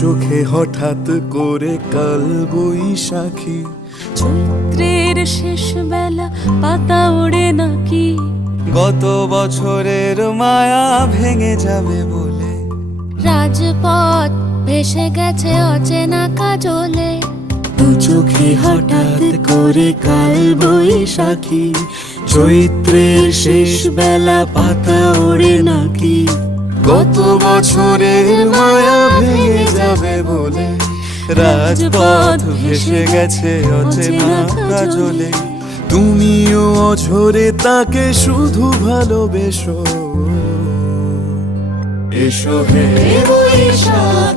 চোখে হঠাৎ করে কাল বৈশাখী, চৈত্রের শেষ বেলা পাতা ওড়ে নাকি, গত বছরের মায়া ভেঙে যাবে বলে, রাজপথ ভেসে গেছে অচেনা কাজলে, দু চোখে হঠাৎ করে কাল বৈশাখী, চৈত্রের শেষ বেলা পাতা ওড়ে নাকি, গত বছরের মায়া ভেঙে যাবে বলে, রাজপথ ভেসে গেছে অচেনা কাজলে। তুমিও অঝরে তাকে শুধু ভালোবেসো, এসো হে বৈশাখ।